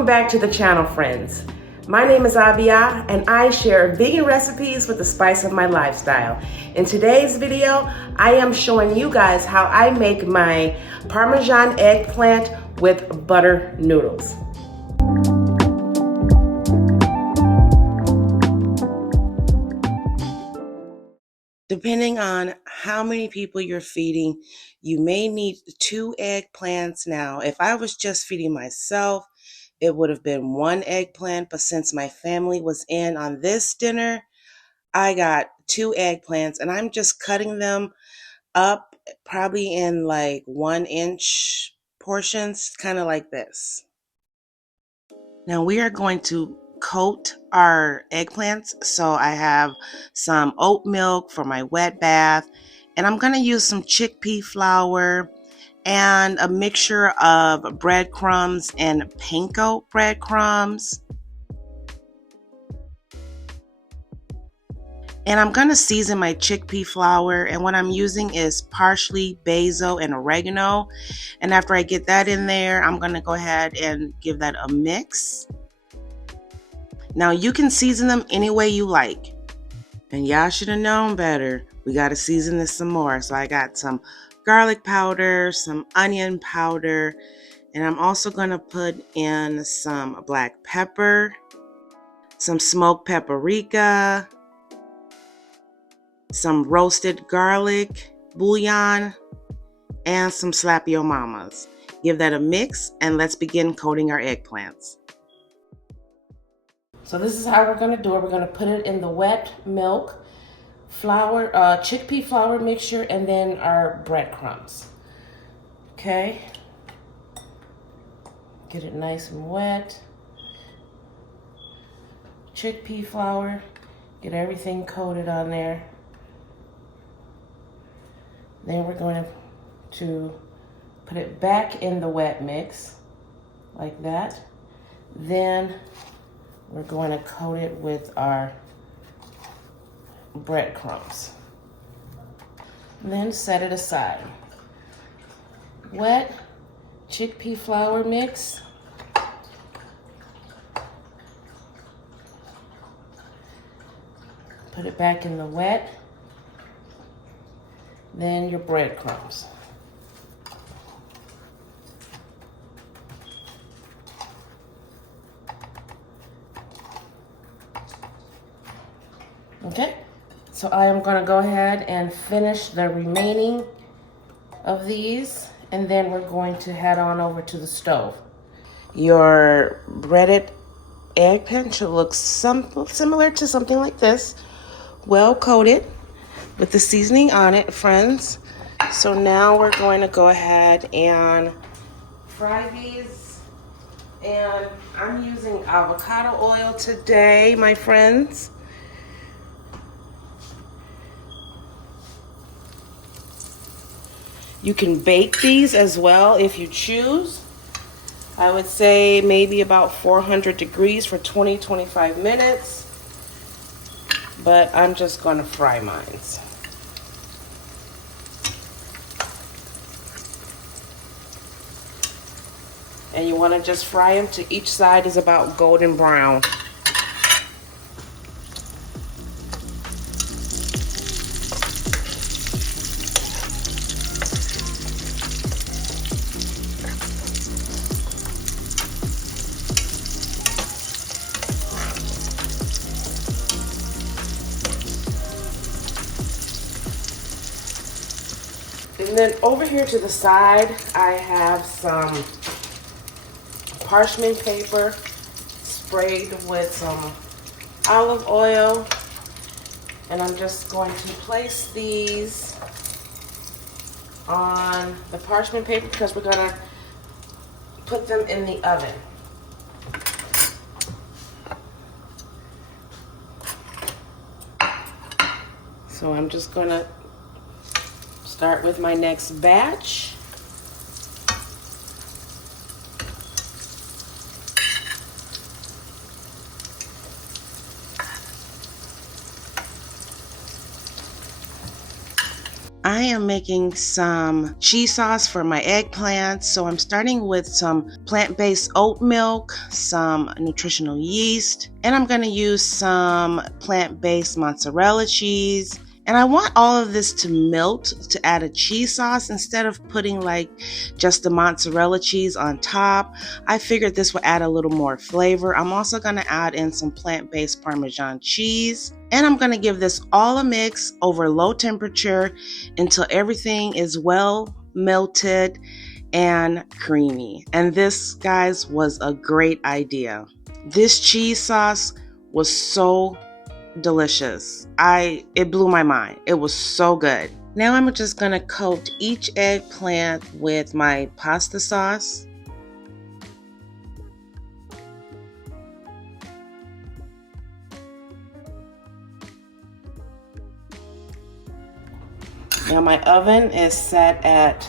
Welcome back to the channel, friends. My name is Abiyah, and I share vegan recipes with the spice of my lifestyle. In today's video, I am showing you guys how I make my Parmesan eggplant with butter noodles. Depending on how many people you're feeding, you may need 2 eggplants. Now, if I was just feeding myself, it would have been 1 eggplant, but since my family was in on this dinner, I got 2 eggplants, and I'm just cutting them up probably in like 1-inch portions, kind of like this. Now we are going to coat our eggplants. So I have some oat milk for my wet bath, and I'm going to use some chickpea flour and a mixture of breadcrumbs and panko breadcrumbs. And I'm going to season my chickpea flour, and what I'm using is parsley, basil, and oregano. And after I get that in there, I'm going to go ahead and give that a mix. Now you can season them any way you like. And y'all should have known better. We got to season this some more. So I got some garlic powder, some onion powder, and I'm also going to put in some black pepper, some smoked paprika, some roasted garlic bouillon, and some slap yo mamas. Give that a mix, and let's begin coating our eggplants. So this is how we're going to do it. We're going to put it in the wet milk, flour, chickpea flour mixture, and then our breadcrumbs. Okay. Get it nice and wet. Chickpea flour. Get everything coated on there. Then we're going to put it back in the wet mix, like that. Then we're going to coat it with our breadcrumbs. And then set it aside. Wet chickpea flour mix. Put it back in the wet. Then your breadcrumbs. Okay, so I am going to go ahead and finish the remaining of these, and then we're going to head on over to the stove. Your breaded eggplant should look similar to something like this, well coated with the seasoning on it, friends. So now we're going to go ahead and fry these, and I'm using avocado oil today, my friends. You can bake these as well if you choose. I would say maybe about 400 degrees for 20-25 minutes. But I'm just going to fry mine. And you want to just fry them to each side is about golden brown. And then over here to the side, I have some parchment paper sprayed with some olive oil. And I'm just going to place these on the parchment paper because we're going to put them in the oven. So I'm just going to start with my next batch. I am making some cheese sauce for my eggplants. So I'm starting with some plant-based oat milk, some nutritional yeast, and I'm going to use some plant-based mozzarella cheese. And I want all of this to melt to add a cheese sauce instead of putting like just the mozzarella cheese on top. I figured this would add a little more flavor. I'm also going to add in some plant-based Parmesan cheese. And I'm going to give this all a mix over low temperature until everything is well melted and creamy. And this, guys, was a great idea. This cheese sauce was so delicious. It blew my mind. It was so good. Now I'm just going to coat each eggplant with my pasta sauce. Now my oven is set at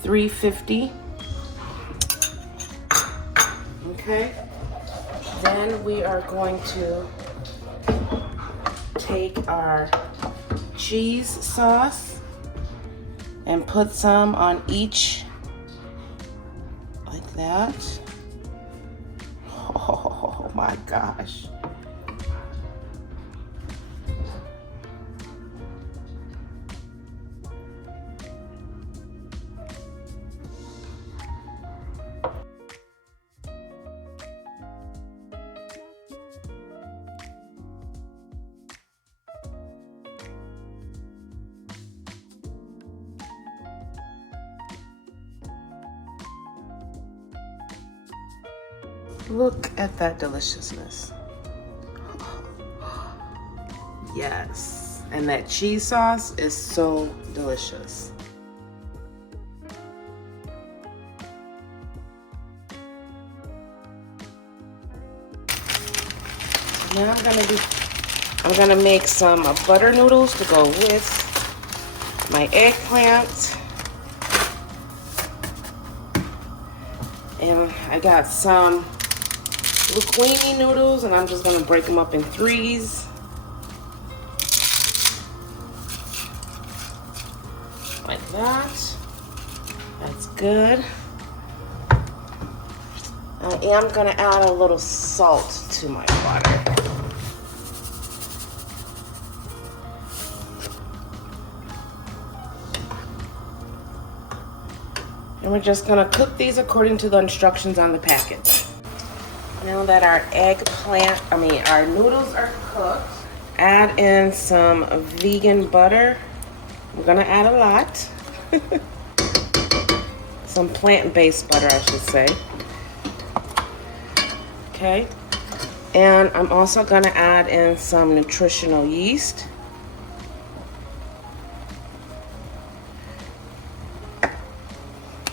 350. Okay. Then we are going to take our cheese sauce and put some on each, like that. Oh my gosh. Look at that deliciousness. Yes, and that cheese sauce is so delicious. Now I'm gonna make some butter noodles to go with my eggplant. And I got some linguine noodles, and I'm just gonna break them up in threes. Like that. That's good. I am gonna add a little salt to my water. And we're just gonna cook these according to the instructions on the package. Now that our noodles are cooked, add in some vegan butter. We're gonna add a lot. Some plant-based butter, I should say. Okay. And I'm also gonna add in some nutritional yeast.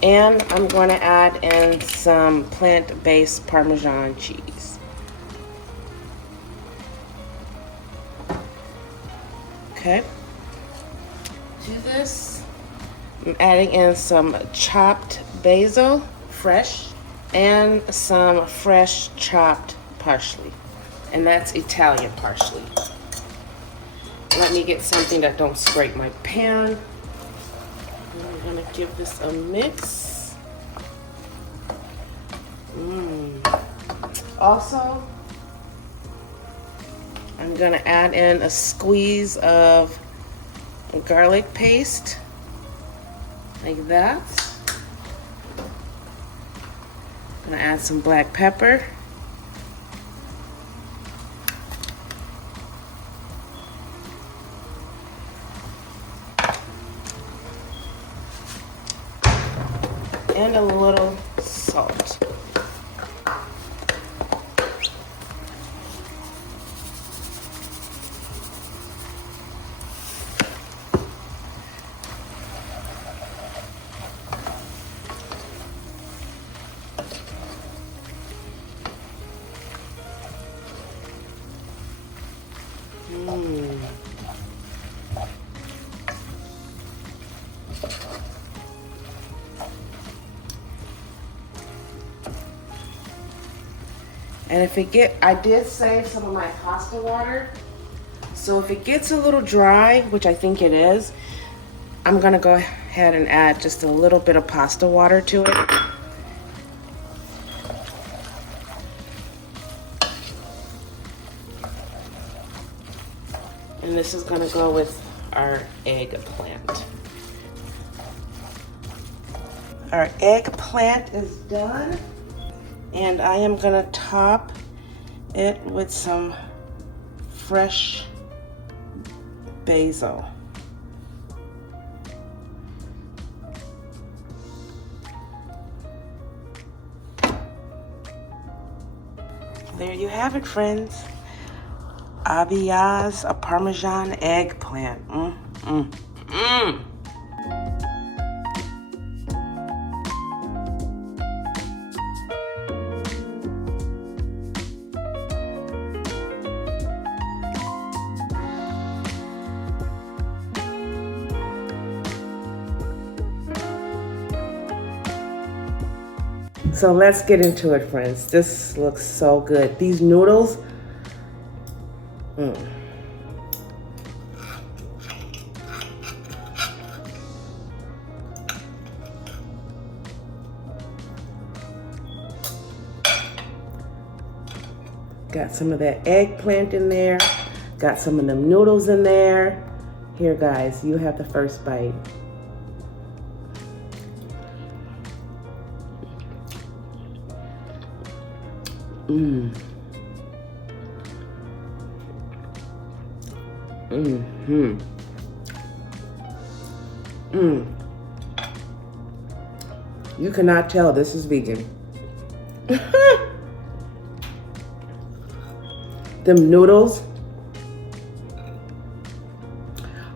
And I'm going to add in some plant-based Parmesan cheese. Okay. To this, I'm adding in some chopped basil, fresh, and some fresh chopped parsley. And that's Italian parsley. Let me get something that don't scrape my pan. I'm gonna give this a mix. Also, I'm gonna add in a squeeze of garlic paste, like that. I'm gonna add some black pepper. And a little salt. And I did save some of my pasta water. So if it gets a little dry, which I think it is, I'm gonna go ahead and add just a little bit of pasta water to it. And this is gonna go with our eggplant. Our eggplant is done, and I am gonna top it with some fresh basil. There you have it, friends. Abiyah's a Parmesan eggplant. So let's get into it, friends. This looks so good. These noodles, got some of that eggplant in there. Got some of them noodles in there. Here, guys, you have the first bite. You cannot tell this is vegan. Them noodles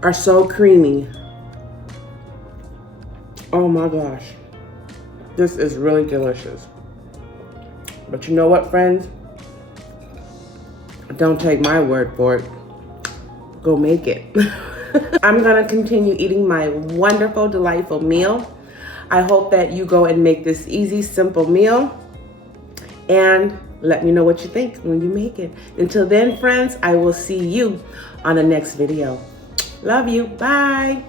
are so creamy. Oh my gosh. This is really delicious. But you know what, friends? Don't take my word for it. Go make it. I'm gonna continue eating my wonderful, delightful meal. I hope that you go and make this easy, simple meal. And let me know what you think when you make it. Until then, friends, I will see you on the next video. Love you. Bye.